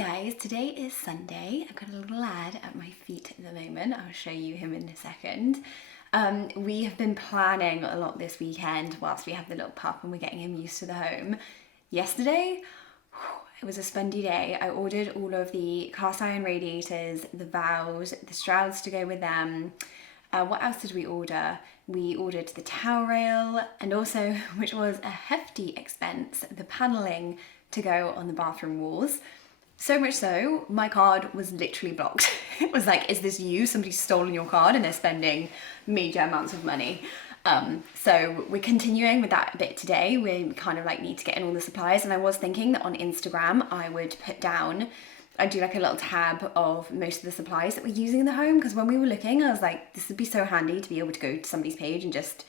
guys, today is Sunday. I've got a little lad at my feet at the moment. I'll show you him in a second. We have been planning a lot this weekend whilst we have the little pup and we're getting him used to the home. Yesterday, it was a spondy day. I ordered all of the cast iron radiators, the valves, the shrouds to go with them. What else did we order? We ordered the towel rail and also, which was a hefty expense, the panelling to go on the bathroom walls. So much so, my card was literally blocked. It was like, is this you? Somebody's stolen your card and they're spending major amounts of money. So we're continuing with that a bit today. We kind of like need to get in all the supplies, and I was thinking that on Instagram I would put down, I'd do like a little tab of most of the supplies that we're using in the home, because when we were looking I was like, this would be so handy to be able to go to somebody's page and just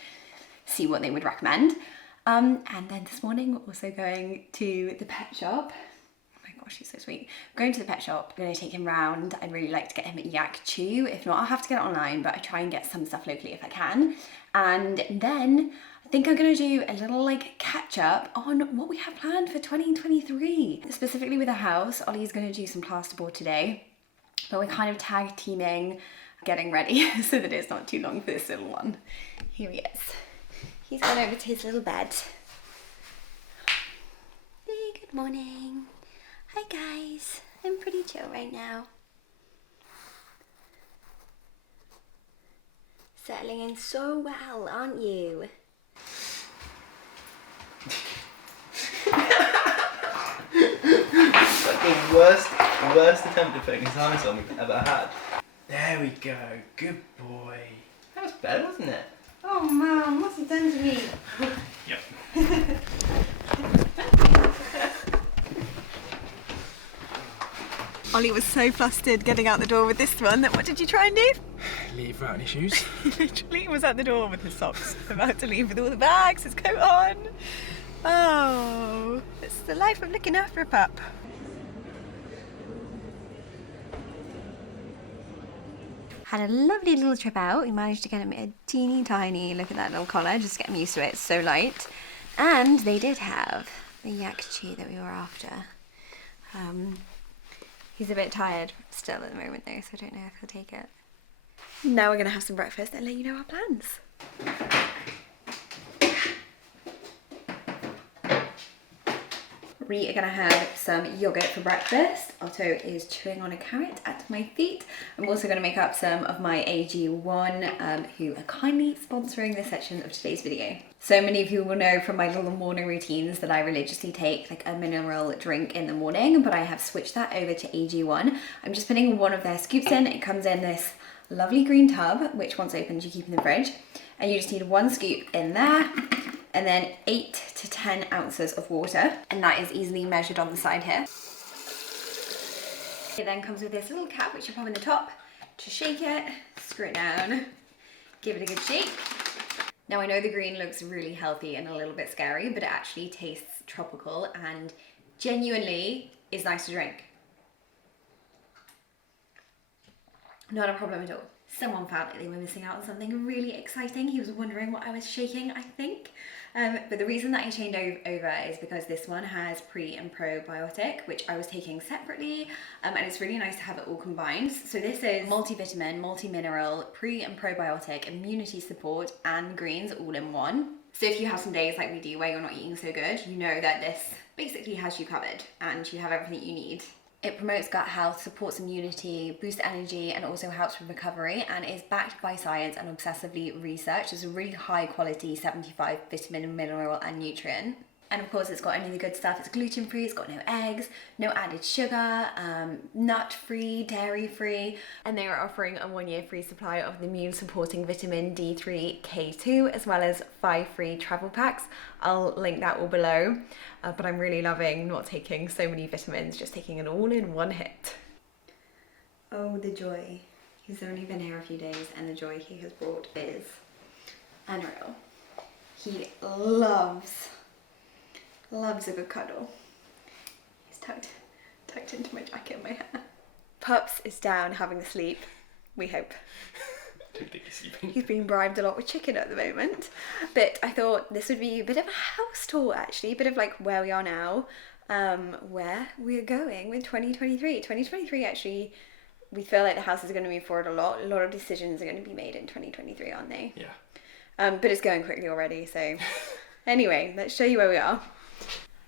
see what they would recommend. And then this morning we're also going to the pet shop. Oh my gosh, he's so sweet. Going to the pet shop, I'm going to take him round. I'd really like to get him a yak chew. If not, I'll have to get it online, but I try and get some stuff locally if I can. And then I think I'm going to do a little like catch up on what we have planned for 2023. Specifically with the house, Ollie's going to do some plasterboard today, but we're kind of tag teaming getting ready so that it's not too long for this little one. Here he is. He's gone over to his little bed. Hey, good morning. Hi guys. I'm pretty chill right now. Settling in so well, aren't you? Like the worst attempt at putting his eyes on we've ever had. There we go. Good boy. That was better, wasn't it? Oh Mum, what's it done to me? Yep. Ollie was so flustered getting out the door with this one that what did you try and do? Leave without any shoes. He literally was at the door with his socks, about to leave with all the bags, his coat on. Oh, it's the life of looking after a pup. Had a lovely little trip out. We managed to get him a teeny tiny, look at that little collar, just get him used to it, it's so light. And they did have the yak chew that we were after. He's a bit tired still at the moment though, so I don't know if he'll take it. Now we're gonna have some breakfast and let you know our plans. We are gonna have some yogurt for breakfast. Otto is chewing on a carrot at my feet. I'm also gonna make up some of my AG1 who are kindly sponsoring this section of today's video. So many of you will know from my little morning routines that I religiously take like a mineral drink in the morning, but I have switched that over to AG1. I'm just putting one of their scoops in. It comes in this lovely green tub, which once opened you keep in the fridge. And you just need one scoop in there, and then 8 to 10 ounces of water, and that is easily measured on the side here. It then comes with this little cap which you pop in the top to shake it, screw it down, give it a good shake. Now I know the green looks really healthy and a little bit scary, but it actually tastes tropical and genuinely is nice to drink. Not a problem at all. Someone felt like they were missing out on something really exciting. He was wondering what I was shaking, I think. But the reason that I changed over is because this one has pre and probiotic, which I was taking separately, and it's really nice to have it all combined. So this is multivitamin, multi-mineral, pre and probiotic, immunity support, and greens all in one. So if you have some days like we do where you're not eating so good, you know that this basically has you covered and you have everything you need. It promotes gut health, supports immunity, boosts energy, and also helps with recovery, and is backed by science and obsessively researched. It's a really high quality 75 vitamin, mineral, and nutrient. And of course it's got only the good stuff. It's gluten free, it's got no eggs, no added sugar, nut free, dairy free. And they are offering a 1-year free supply of the immune supporting vitamin D3 K2, as well as 5 free travel packs. I'll link that all below. But I'm really loving not taking so many vitamins, just taking it all in one hit. Oh, the joy. He's only been here a few days and the joy he has brought is unreal. He loves a good cuddle. He's tucked into my jacket and my hair. Pups is down having a sleep, we hope. I don't think he's sleeping. He's being bribed a lot with chicken at the moment, but I thought this would be a bit of a house tour actually, a bit of like where we are now, where we're going with 2023. 2023 actually, we feel like the house is going to move forward a lot. A lot of decisions are going to be made in 2023, aren't they? Yeah. But it's going quickly already, so anyway, let's show you where we are.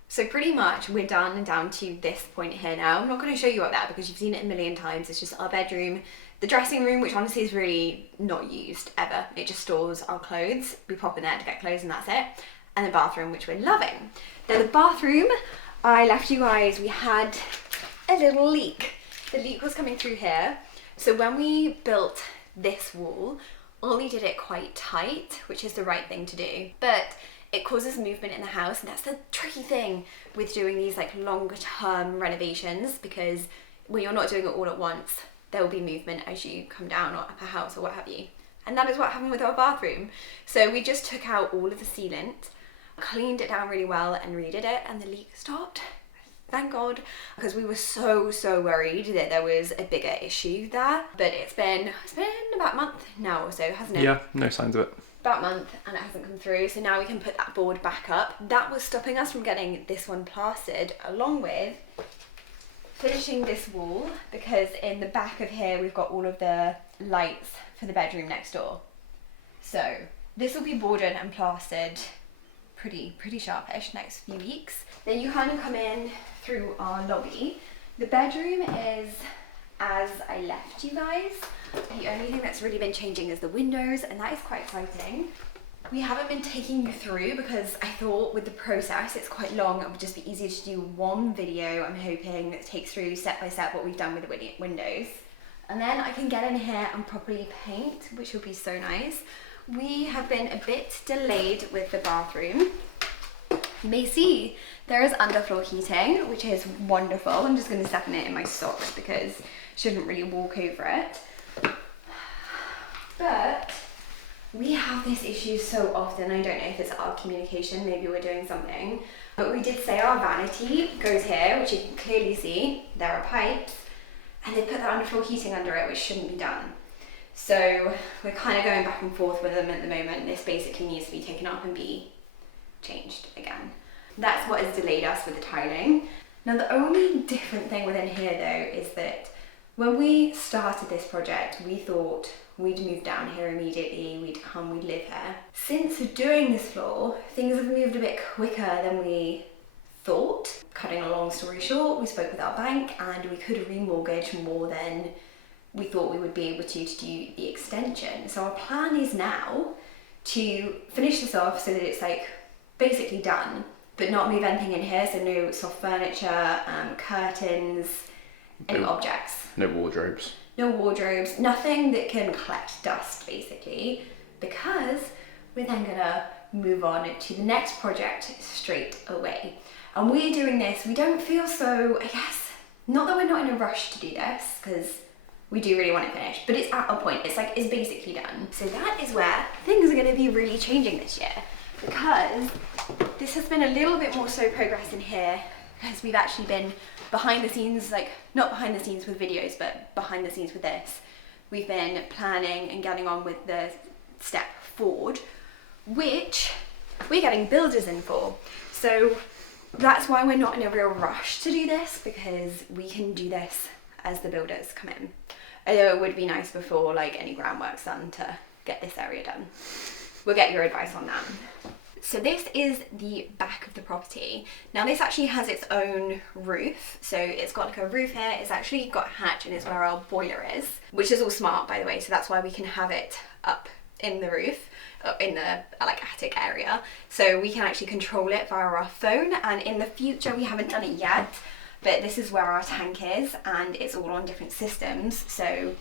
So pretty much we're down to this point here now. I'm not going to show you up there because you've seen it a million times. It's just our bedroom, the dressing room, which honestly is really not used ever. It just stores our clothes. We pop in there to get clothes and that's it. And the bathroom, which we're loving. Now the bathroom, I left you guys, we had a little leak. The leak was coming through here. So when we built this wall, Ollie did it quite tight, which is the right thing to do. But it causes movement in the house, and that's the tricky thing with doing these like longer term renovations, because when you're not doing it all at once, there will be movement as you come down or up a house or what have you. And that is what happened with our bathroom. So we just took out all of the sealant, cleaned it down really well and redid it, and the leak stopped. Thank God, because we were so worried that there was a bigger issue there. But it's been about a month now or so, hasn't it? Yeah, no signs of it. About a month, and it hasn't come through, so now we can put that board back up. That was stopping us from getting this one plastered, along with finishing this wall, because in the back of here we've got all of the lights for the bedroom next door. So this will be boarded and plastered pretty sharpish next few weeks. Then you kind of come in through our lobby. The bedroom is as I left you guys. The only thing that's really been changing is the windows, and that is quite exciting. We haven't been taking you through because I thought with the process it's quite long. It would just be easier to do one video, I'm hoping, that takes through step by step what we've done with the windows. And then I can get in here and properly paint, which will be so nice. We have been a bit delayed with the bathroom. You may see there is underfloor heating, which is wonderful. I'm just going to step in it in my socks because I shouldn't really walk over it. But we have this issue so often. I don't know if it's our communication, maybe we're doing something. But we did say our vanity goes here, which you can clearly see. There are pipes. And they put that underfloor heating under it, which shouldn't be done. So we're kind of going back and forth with them at the moment. This basically needs to be taken up and be changed again. That's what has delayed us with the tiling. Now the only different thing within here though is that when we started this project, we thought we'd move down here immediately, we'd live here. Since doing this floor, things have moved a bit quicker than we thought. Cutting a long story short, we spoke with our bank and we could remortgage more than we thought we would be able to do the extension. So our plan is now to finish this off so that it's like basically done, but not move anything in here. So no soft furniture, curtains, any objects. No wardrobes. No wardrobes, nothing that can collect dust basically, because we're then gonna move on to the next project straight away. And we're doing this, we don't feel so, I guess, not that we're not in a rush to do this, because we do really want it finished, but it's at a point, it's basically done. So that is where things are gonna be really changing this year, because this has been a little bit more slow progress in here, because we've actually been behind the scenes, like not behind the scenes with videos, but behind the scenes with this. We've been planning and getting on with the step forward, which we're getting builders in for. So that's why we're not in a real rush to do this, because we can do this as the builders come in. Although it would be nice before like any groundwork's done to get this area done. We'll get your advice on that. So this is the back of the property. Now this actually has its own roof. So it's got like a roof here, it's actually got a hatch and it's where our boiler is, which is all smart by the way. So that's why we can have it up in the roof, in the like attic area. So we can actually control it via our phone, and in the future, we haven't done it yet, but this is where our tank is and it's all on different systems. So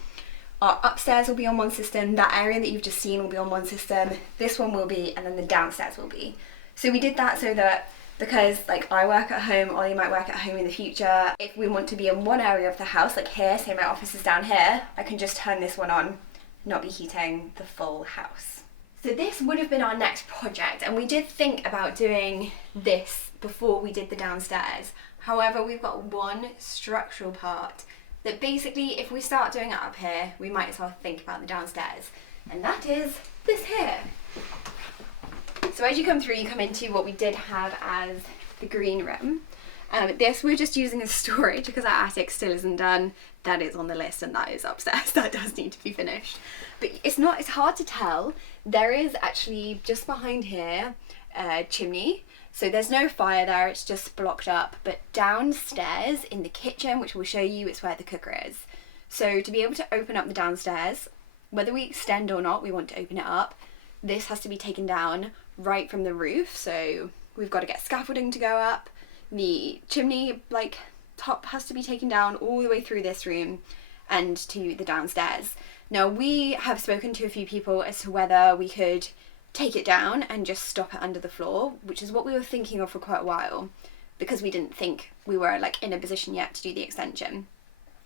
our upstairs will be on one system, that area that you've just seen will be on one system, this one will be, and then the downstairs will be. So we did that so that, because like I work at home, Ollie might work at home in the future, if we want to be in one area of the house, like here, say my office is down here, I can just turn this one on, not be heating the full house. So this would have been our next project, and we did think about doing this before we did the downstairs. However, we've got one structural part that basically, if we start doing it up here, we might as well think about the downstairs. And that is this here. So as you come through, you come into what we did have as the green room. This we're just using as storage because our attic still isn't done. That is on the list and that is upstairs. That does need to be finished. But it's hard to tell. There is actually just behind here a chimney. So there's no fire there, it's just blocked up. But downstairs in the kitchen, which we'll show you, it's where the cooker is. So to be able to open up the downstairs, whether we extend or not, we want to open it up. This has to be taken down right from the roof. So we've got to get scaffolding to go up. The chimney top has to be taken down all the way through this room and to the downstairs. Now we have spoken to a few people as to whether we could take it down and just stop it under the floor, which is what we were thinking of for quite a while because we didn't think we were in a position yet to do the extension.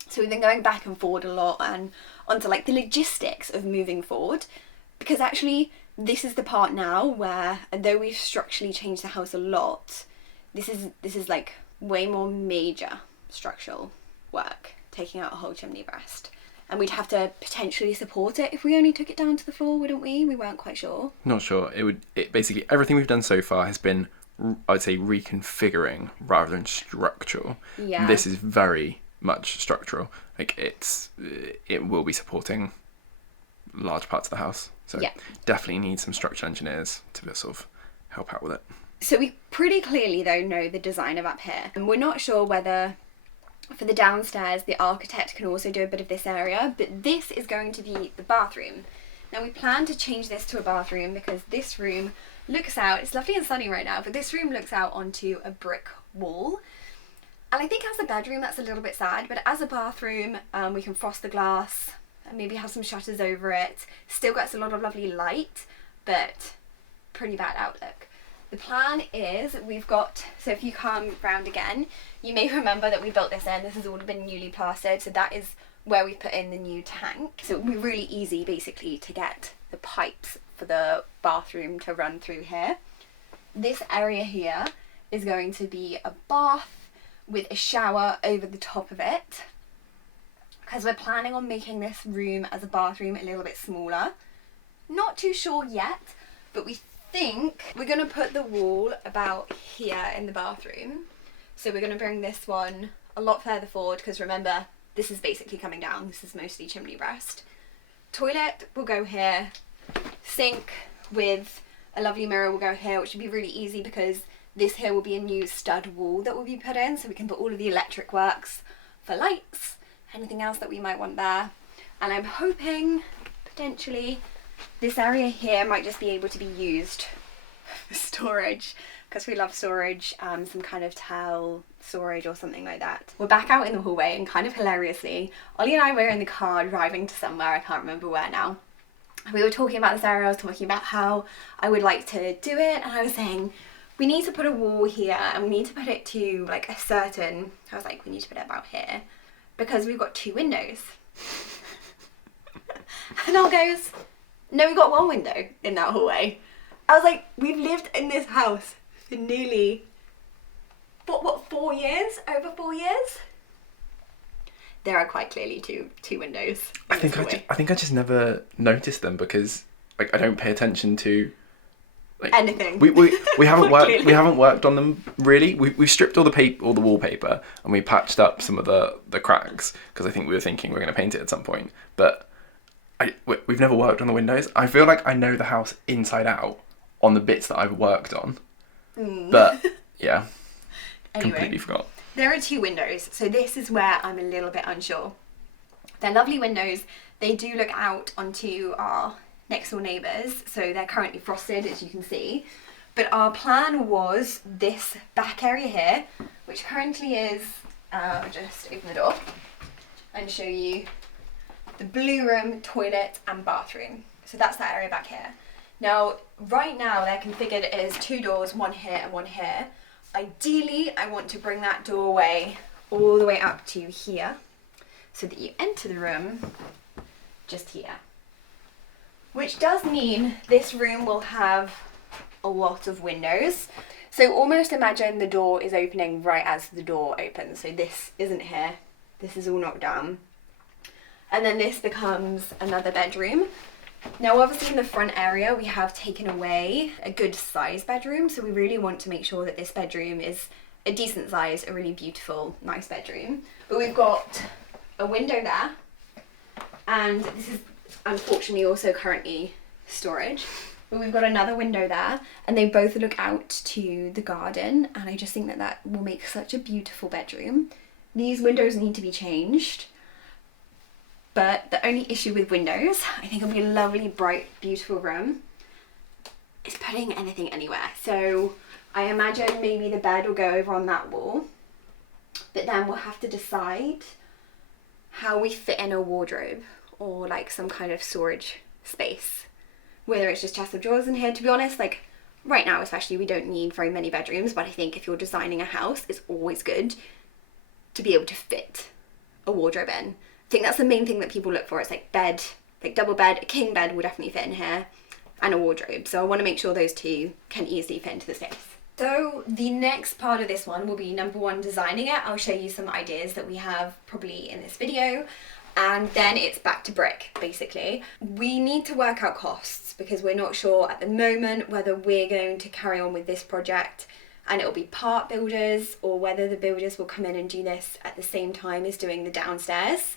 So we've been going back and forward a lot and onto the logistics of moving forward, because actually this is the part now where, although we've structurally changed the house a lot, this is way more major structural work, taking out a whole chimney breast. And we'd have to potentially support it if we only took it down to the floor, wouldn't we? We weren't quite sure. Not sure. It basically, everything we've done so far has been, I'd say, reconfiguring rather than structural. Yeah. This is very much structural. It will be supporting large parts of the house. So yeah. Definitely need some structural engineers to sort of help out with it. So we pretty clearly, though, know the design of up here. And we're not sure whether, for the downstairs, the architect can also do a bit of this area, but this is going to be the bathroom. Now we plan to change this to a bathroom because this room looks out, it's lovely and sunny right now, but this room looks out onto a brick wall. And I think as a bedroom that's a little bit sad, but as a bathroom we can frost the glass and maybe have some shutters over it. Still gets a lot of lovely light, but pretty bad outlook. The plan is so if you come round again, you may remember that we built this in. This has all been newly plastered, so that is where we put in the new tank. So it will be really easy basically to get the pipes for the bathroom to run through here. This area here is going to be a bath with a shower over the top of it, because we're planning on making this room as a bathroom a little bit smaller. Not too sure yet, but we think we're going to put the wall about here in the bathroom. So we're going to bring this one a lot further forward, because remember, this is basically coming down. This is mostly chimney breast. Toilet will go here. Sink with a lovely mirror will go here, which would be really easy because this here will be a new stud wall that will be put in, so we can put all of the electric works for lights, anything else that we might want there. And I'm hoping potentially this area here might just be able to be used for storage, because we love storage, some kind of towel storage or something like that. We're back out in the hallway, and kind of hilariously, Ollie and I were in the car driving to somewhere, I can't remember where now. We were talking about this area, I was talking about how I would like to do it, and I was saying, we need to put a wall here, and we need to put it to a certain, I was like, we need to put it about here, because we've got 2 windows. And Al goes, no, we've got 1 window in that hallway. I was like, we've lived in this house for nearly, what, 4 years? Over 4 years? There are quite clearly two windows. I think I just never noticed them because I don't pay attention to anything. We haven't worked on them really. We've stripped all the wallpaper and we patched up some of the cracks because I think we were thinking we're going to paint it at some point. But we've never worked on the windows. I feel like I know the house inside out on the bits that I've worked on. But yeah, anyway, completely forgot. There are 2 windows, so this is where I'm a little bit unsure. They're lovely windows. They do look out onto our next door neighbours, so they're currently frosted, as you can see. But our plan was this back area here, which currently is, I'll just open the door and show you the blue room, toilet and bathroom. So that's that area back here. Now, right now they're configured as 2 doors, 1 here and 1 here. Ideally, I want to bring that doorway all the way up to here so that you enter the room just here. Which does mean this room will have a lot of windows. So almost imagine the door is opening right as the door opens. So this isn't here, this is all knocked down. And then this becomes another bedroom. Now obviously in the front area we have taken away a good size bedroom, so we really want to make sure that this bedroom is a decent size, a really beautiful, nice bedroom. But we've got a window there, and this is unfortunately also currently storage. But we've got another window there, and they both look out to the garden, and I just think that that will make such a beautiful bedroom. These windows need to be changed, but the only issue with windows, I think it'll be a lovely, bright, beautiful room, is putting anything anywhere. So I imagine maybe the bed will go over on that wall, but then we'll have to decide how we fit in a wardrobe or like some kind of storage space. Whether it's just chest of drawers in here. To be honest, like right now especially, we don't need very many bedrooms, but I think if you're designing a house, it's always good to be able to fit a wardrobe in. I think that's the main thing that people look for. It's like bed, like double bed, a king bed will definitely fit in here, and a wardrobe. So I want to make sure those two can easily fit into the space. So the next part of this one will be number one, designing it. I'll show you some ideas that we have probably in this video. And then it's back to brick, basically. We need to work out costs because we're not sure at the moment whether we're going to carry on with this project and it'll be part builders, or whether the builders will come in and do this at the same time as doing the downstairs.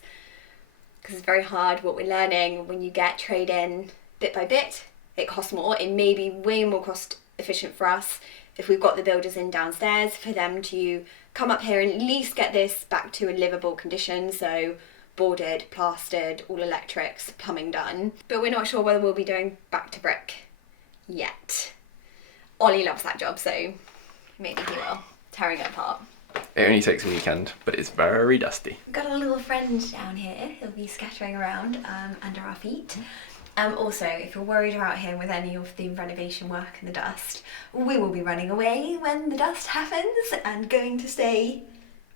Because it's very hard. What we're learning, when you get trade in bit by bit, it costs more. It may be way more cost efficient for us if we've got the builders in downstairs, for them to come up here and at least get this back to a livable condition. So boarded, plastered, all electrics, plumbing done. But we're not sure whether we'll be doing back to brick yet. Ollie loves that job, so maybe he will, tearing it apart. It only takes a weekend, but it's very dusty. We've got a little friend down here. He'll be scattering around under our feet. Also, if you're worried about him with any of the renovation work and the dust, we will be running away when the dust happens and going to stay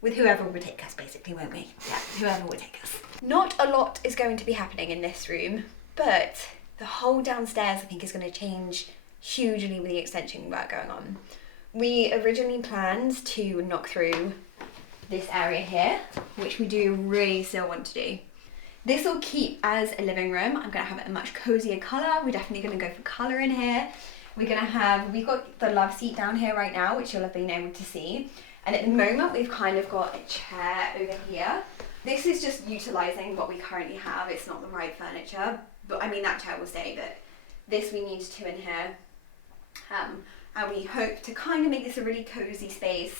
with whoever will take us, basically, won't we? Yeah, whoever will take us. Not a lot is going to be happening in this room, but the whole downstairs, I think, is going to change hugely with the extension work going on. We originally planned to knock through this area here, which we do really still want to do. This will keep as a living room. I'm going to have it a much cozier colour. We're definitely going to go for colour in here. We've got the love seat down here right now, which you'll have been able to see. And at the moment, we've kind of got a chair over here. This is just utilising what we currently have. It's not the right furniture, but I mean, that chair will stay, but this we need two in here. And we hope to kind of make this a really cosy space.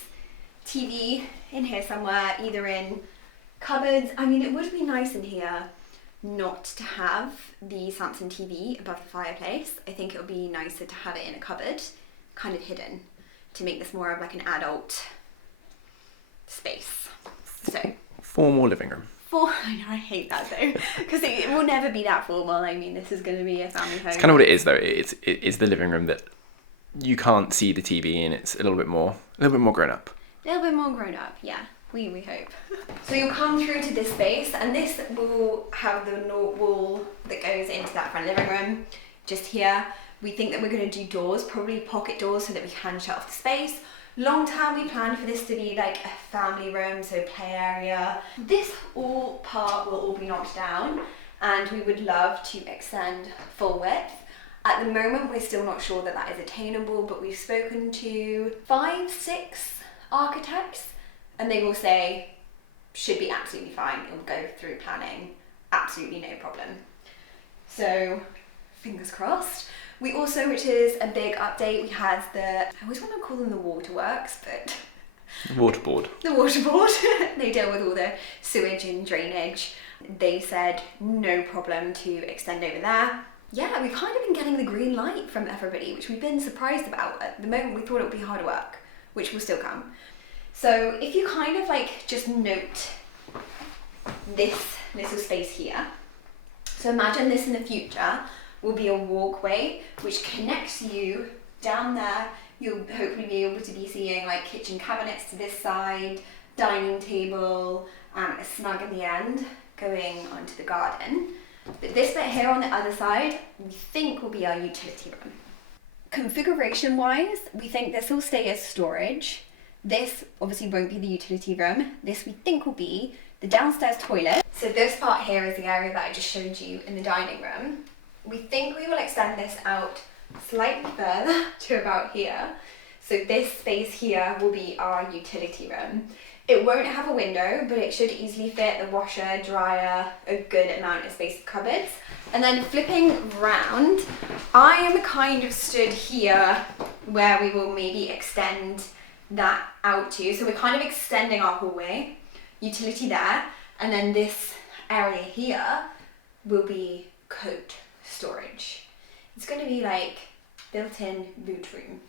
TV in here somewhere, either in cupboards. I mean, it would be nice in here not to have the Samsung TV above the fireplace. I think it would be nicer to have it in a cupboard, kind of hidden, to make this more of like an adult space. So formal living room. I know, I hate that though, because it will never be that formal. I mean, this is going to be a family home. It's kind of what it is though. It is the living room that you can't see the TV, and it's a little bit more grown up. A little bit more grown up, yeah. We hope. So you'll come through to this space, and this will have the wall that goes into that front living room. Just here, we think that we're going to do doors, probably pocket doors, so that we can shut off the space. Long term, we plan for this to be like a family room, so play area. This part will all be knocked down, and we would love to extend full width. At the moment, we're still not sure that is attainable, but we've spoken to 5, 6 architects, and they will say, should be absolutely fine. It will go through planning, absolutely no problem. So, fingers crossed. We also, which is a big update, we had I always want to call them the waterworks, but... Waterboard. The waterboard. They deal with all the sewage and drainage. They said no problem to extend over there. Yeah, we've kind of been getting the green light from everybody, which we've been surprised about. At the moment, we thought it would be hard work, which will still come. So if you kind of like just note this little space here. So imagine this in the future will be a walkway which connects you down there. You'll hopefully be able to be seeing like kitchen cabinets to this side, dining table, and a snug in the end going onto the garden. But this bit here on the other side, we think will be our utility room. Configuration wise, we think this will stay as storage. This obviously won't be the utility room. This we think will be the downstairs toilet. So this part here is the area that I just showed you in the dining room. We think we will extend this out slightly further to about here. So this space here will be our utility room. It won't have a window, but it should easily fit the washer, dryer, a good amount of space of cupboards. And then flipping round, I am kind of stood here where we will maybe extend that out to. So we're kind of extending our hallway, utility there, and then this area here will be coat storage. It's going to be like built-in boot room.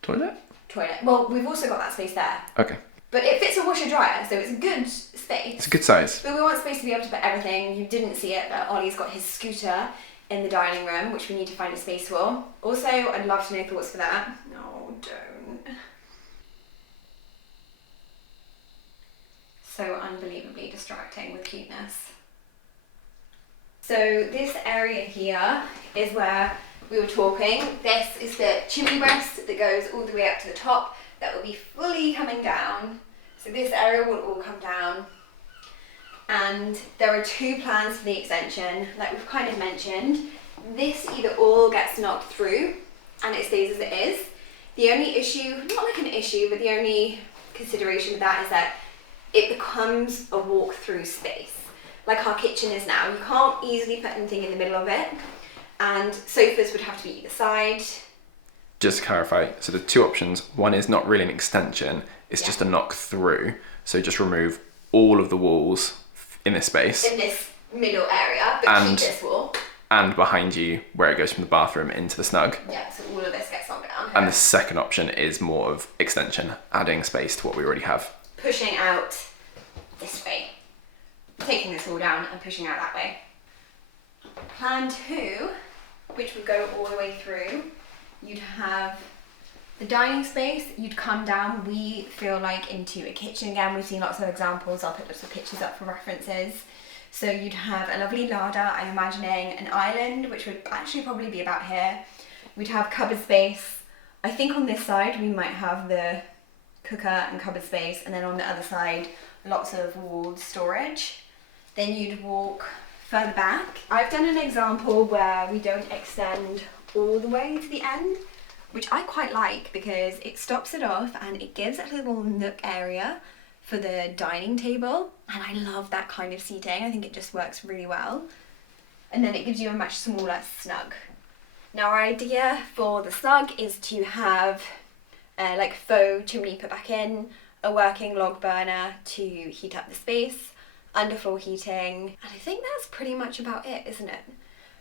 Toilet? Toilet. Well, we've also got that space there. Okay. But it fits a washer dryer, so it's a good space. It's a good size. But we want space to be able to put everything. You didn't see it, but Ollie's got his scooter in the dining room, which we need to find a space for. Also, I'd love to know thoughts for that. No, don't. So unbelievably distracting with cuteness. So this area here is where we were talking. This is the chimney breast that goes all the way up to the top. That will be fully coming down. So this area will all come down. And there are two plans for the extension, like we've kind of mentioned. This either all gets knocked through and it stays as it is. The only issue, not like an issue, but the only consideration with that is that it becomes a walk-through space. Like our kitchen is now. You can't easily put anything in the middle of it. And sofas would have to be either side. Just to clarify, so the two options, one is not really an extension, it's just a knock through. So just remove all of the walls in this space. In this middle area, but keep this wall. And behind you, where it goes from the bathroom into the snug. Yeah, so all of this gets knocked down. And the second option is more of extension, adding space to what we already have. Pushing out this way. Taking this all down and pushing out that way. Plan 2, which would go all the way through, you'd have the dining space, you'd come down, we feel like, into a kitchen again. We've seen lots of examples, I'll put lots of pictures up for references. So you'd have a lovely larder, I'm imagining an island, which would actually probably be about here. We'd have cupboard space. I think on this side we might have the cooker and cupboard space, and then on the other side lots of walled storage. Then you'd walk further back. I've done an example where we don't extend all the way to the end, which I quite like because it stops it off and it gives a little nook area for the dining table, and I love that kind of seating. I think it just works really well. And then it gives you a much smaller snug. Now our idea for the snug is to have like faux chimney put back in, a working log burner to heat up the space, underfloor heating, and I think that's pretty much about it, isn't it?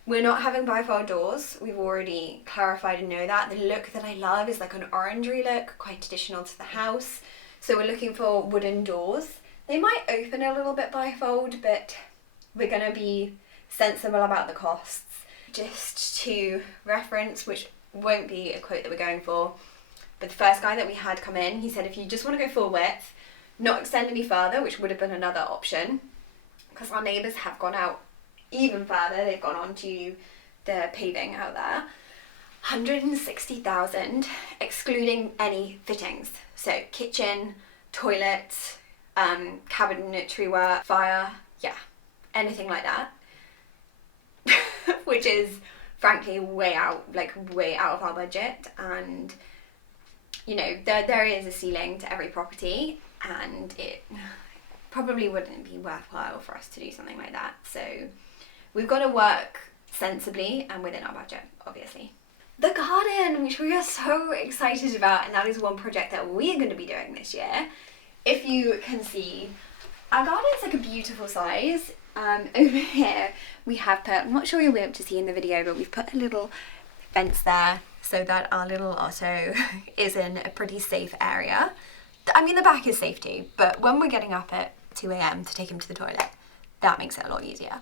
We're not having bifold doors. We've already clarified and know that. The look that I love is like an orangery look, quite traditional to the house. So we're looking for wooden doors. They might open a little bit bifold, but we're gonna be sensible about the costs. Just to reference, which won't be a quote that we're going for, but the first guy that we had come in, he said if you just want to go full width, not extend any further, which would have been another option, because our neighbours have gone out even further. They've gone on to the paving out there. 160,000, excluding any fittings. So kitchen, toilet, cabinetry work, fire, yeah, anything like that. Which is frankly way out of our budget, and you know, there is a ceiling to every property, and it probably wouldn't be worthwhile for us to do something like that. So we've got to work sensibly and within our budget, obviously. The garden, which we are so excited about, and that is one project that we are going to be doing this year. If you can see, our garden is like a beautiful size. Over here we have put, I'm not sure you'll be able to see in the video, but we've put a little fence there so that our little Otto is in a pretty safe area. I mean, the back is safe too, but when we're getting up at 2 a.m. to take him to the toilet, that makes it a lot easier.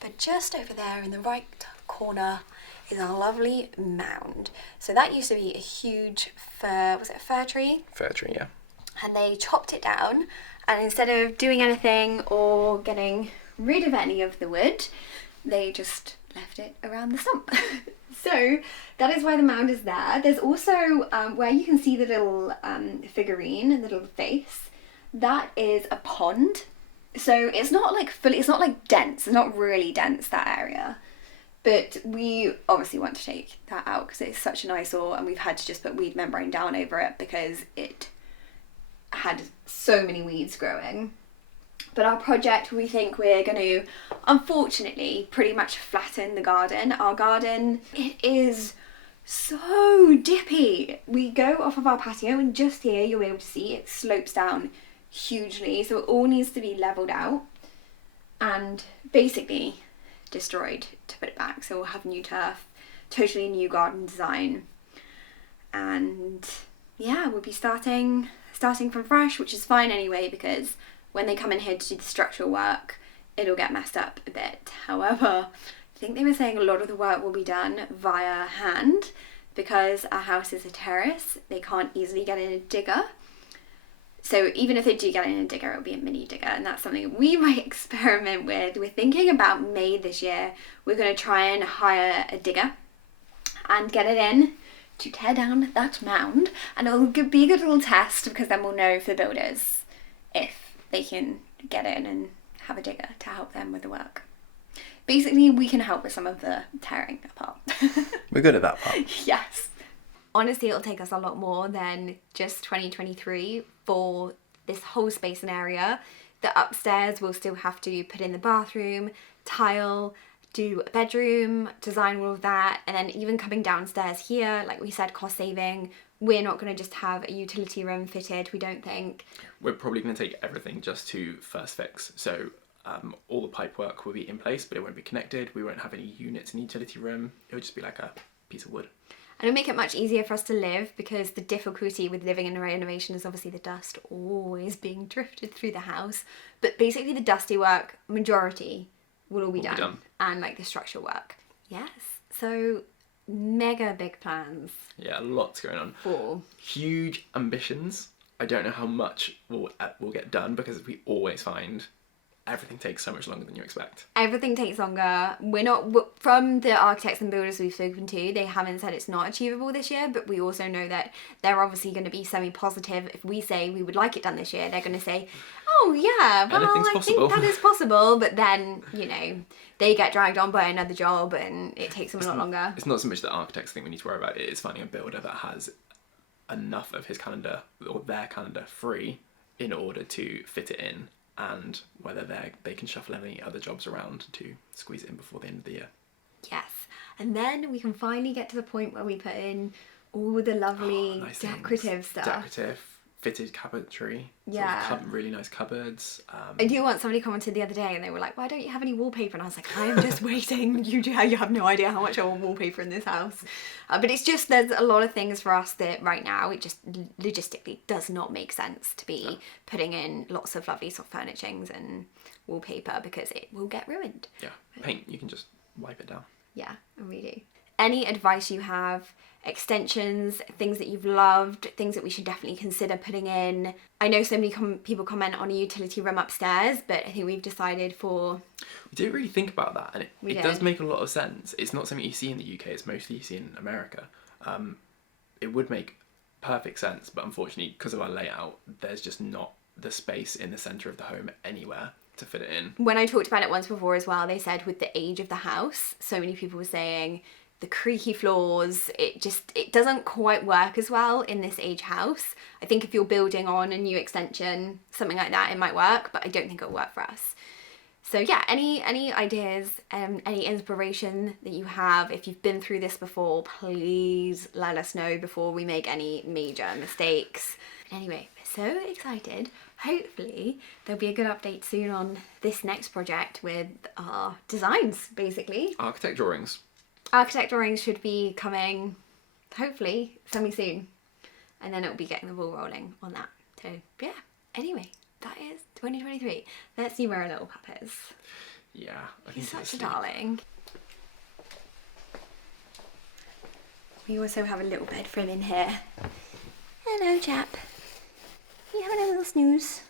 But just over there in the right corner is a lovely mound. So that used to be a huge fir tree? Fir tree, yeah. And they chopped it down, and instead of doing anything or getting rid of any of the wood, they just left it around the stump. So that is why the mound is there. There's also where you can see the little figurine, the little face, that is a pond. So it's not like dense, it's not really dense, that area, But we obviously want to take that out because it's such an eyesore, and we've had to just put weed membrane down over it because it had so many weeds growing. But our project, we think we're going to, unfortunately, pretty much flatten the garden. Our garden, it is so dippy. We go off of our patio, and just here you'll be able to see it slopes down hugely. So it all needs to be leveled out and basically destroyed to put it back. So we'll have new turf, totally new garden design, and yeah, we'll be starting from fresh, which is fine anyway, because when they come in here to do the structural work, it'll get messed up a bit. However, I think they were saying a lot of the work will be done via hand because our house is a terrace. They can't easily get in a digger. So even if they do get in a digger, it'll be a mini digger, and that's something we might experiment with. We're thinking about May this year. We're going to try and hire a digger and get it in to tear down that mound, and it'll be a good little test because then we'll know for the builders if they can get in and have a digger to help them with the work. Basically, we can help with some of the tearing apart. We're good at that part. Yes. Honestly, it'll take us a lot more than just 2023 for this whole space and area. The upstairs we'll still have to put in the bathroom, tile, do a bedroom, design all of that, and then even coming downstairs here, like we said, cost saving. We're not going to just have a utility room fitted, we don't think. We're probably going to take everything just to first fix. So all the pipe work will be in place, but it won't be connected. We won't have any units in the utility room. It will just be like a piece of wood. And it'll make it much easier for us to live, because the difficulty with living in a renovation is obviously the dust always being drifted through the house. But basically the dusty work, majority, will all be done. And like the structural work. Yes. So mega big plans. Yeah, lots going on. For huge ambitions. I don't know how much will get done, because we always find everything takes so much longer than you expect. Everything takes longer. We're not, from the architects and builders we've spoken to, they haven't said it's not achievable this year, but we also know that they're obviously going to be semi-positive. If we say we would like it done this year, they're going to say, oh yeah, well, I think that is possible, but then, you know, they get dragged on by another job and it takes them a lot longer. It's not so much that architects think we need to worry about it, it's finding a builder that has enough of his calendar or their calendar free in order to fit it in, and whether they can shuffle any other jobs around to squeeze it in before the end of the year. Yes, and then we can finally get to the point where we put in all the lovely nice decorative stuff. Decorative, fitted cabinetry. Yeah. Sort of really nice cupboards. I do want, somebody commented the other day and they were like, why don't you have any wallpaper? And I was like, I'm just waiting. You have no idea how much I want wallpaper in this house. But it's just, there's a lot of things for us that right now, it just logistically does not make sense to be putting in lots of lovely soft furnishings and wallpaper, because it will get ruined. Yeah, paint, you can just wipe it down. Yeah, we do. Any advice you have, extensions, things that you've loved, things that we should definitely consider putting in. I know so many people comment on a utility room upstairs, but I think we've decided for... We didn't really think about that, and it does make a lot of sense. It's not something you see in the UK, it's mostly you see in America. It would make perfect sense, but unfortunately, because of our layout, there's just not the space in the centre of the home anywhere to fit it in. When I talked about it once before as well, they said with the age of the house, so many people were saying the creaky floors, it doesn't quite work as well in this age house. I think if you're building on a new extension, something like that, it might work, but I don't think it'll work for us. So yeah, any ideas, any inspiration that you have, if you've been through this before, please let us know before we make any major mistakes. Anyway, we're so excited. Hopefully there'll be a good update soon on this next project with our designs, basically. Architect drawings. Architect drawings should be coming, hopefully, semi-soon. And then it'll be getting the ball rolling on that. So, yeah. Anyway, that is 2023. Let's see where our little pup is. Yeah. He's such a darling. We also have a little bed for him in here. Hello, chap. You having a little snooze?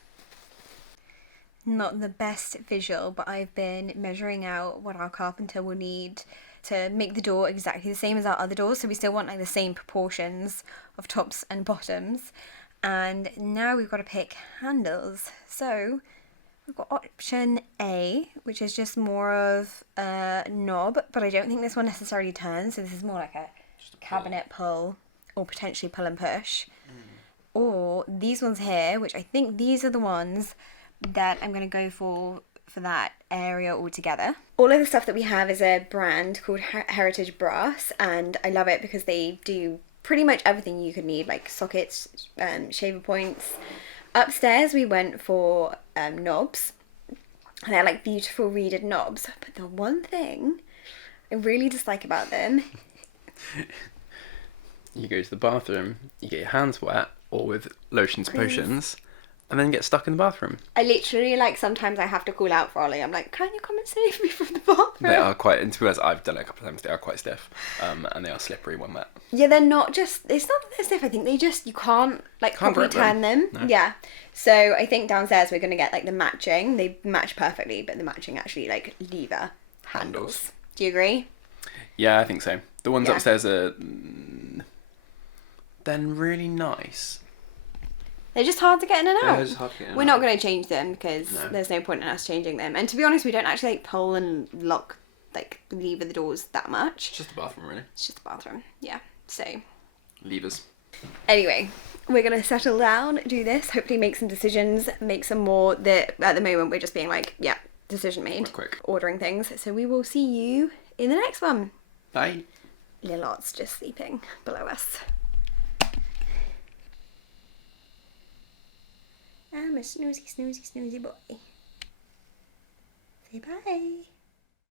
Not the best visual, but I've been measuring out what our carpenter will need to make the door exactly the same as our other doors, so we still want like the same proportions of tops and bottoms. And now we've got to pick handles. So We've got option A, which is just more of a knob, but I don't think this one necessarily turns, so this is more like a cabinet pull or potentially pull and push. Or these ones here, which I think these are the ones that I'm going to go for that area altogether. All of the stuff that we have is a brand called Heritage Brass, and I love it because they do pretty much everything you could need, like sockets, shaver points. Upstairs we went for knobs, and they're like beautiful reeded knobs, but the one thing I really dislike about them, You go to the bathroom, you get your hands wet, or with lotions, potions, and then get stuck in the bathroom. I literally, like, sometimes I have to call out for Ollie. I'm like, can you come and save me from the bathroom? They are quite, and to be honest, I've done it a couple of times, they are quite stiff, and they are slippery when wet. Yeah, they're not just, it's not that they're stiff, I think they just, you can't, like, properly grip them. turn them. No. Yeah. So I think downstairs we're going to get, like, the matching. They match perfectly, but the matching actually, like, lever handles. Do you agree? Yeah, I think so. The ones Yeah. upstairs are then really nice. They're just hard to get in and out. They're just hard to get in and We're out. not going to change them because No. there's no point in us changing them. And to be honest, we don't actually, like, pull and lock, like, lever the doors that much. It's just the bathroom, really. It's just the bathroom. Yeah. So... Levers. Anyway, we're going to settle down, do this, hopefully make some decisions, make some more that at the moment we're just being like, yeah, decision made. Quick. Ordering things. So we will see you in the next one. Bye. Lilot's just sleeping below us. I'm a snoozy, snoozy, snoozy boy. Say bye.